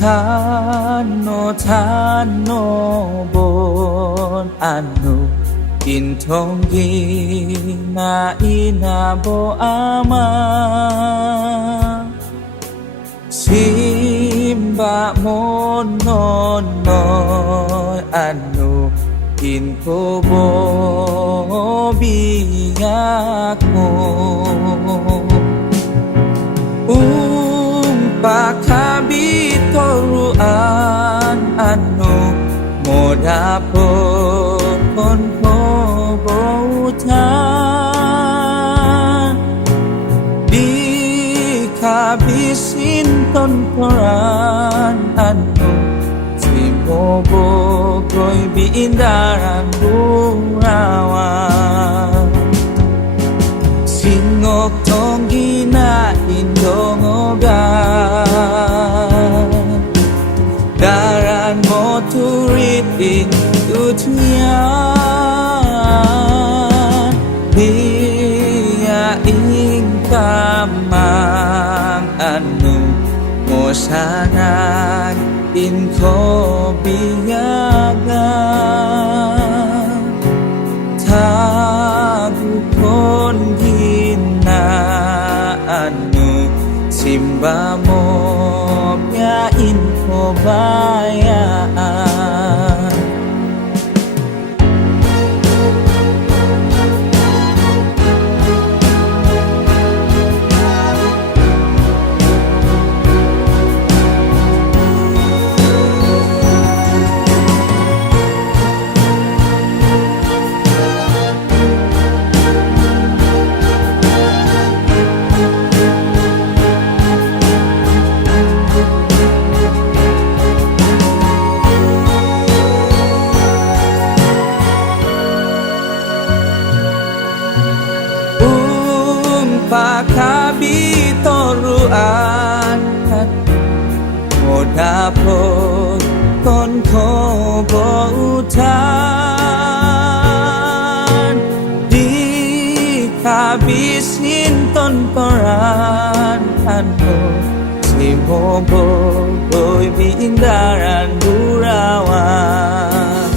Thano bon anu Intonggi na inabo ama Simba mononoy anu Inkobo biyak mo Pakabitoruan anu modapon konpobutan di kabisin tontoran anu simobogoy biindaran burawan singok tonggina indongogan daran moturit tutian dia ingkamang anu mosanan inko biyagan tagukon gina anu simba mo ya info bayaan Pakabitoruan modapon konkobutan di kabisin tontoran anu simobogoy biindaran burawan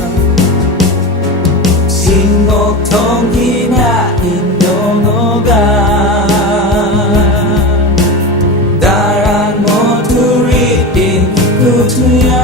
singok tonggina indongogan daran moturit in kutuyan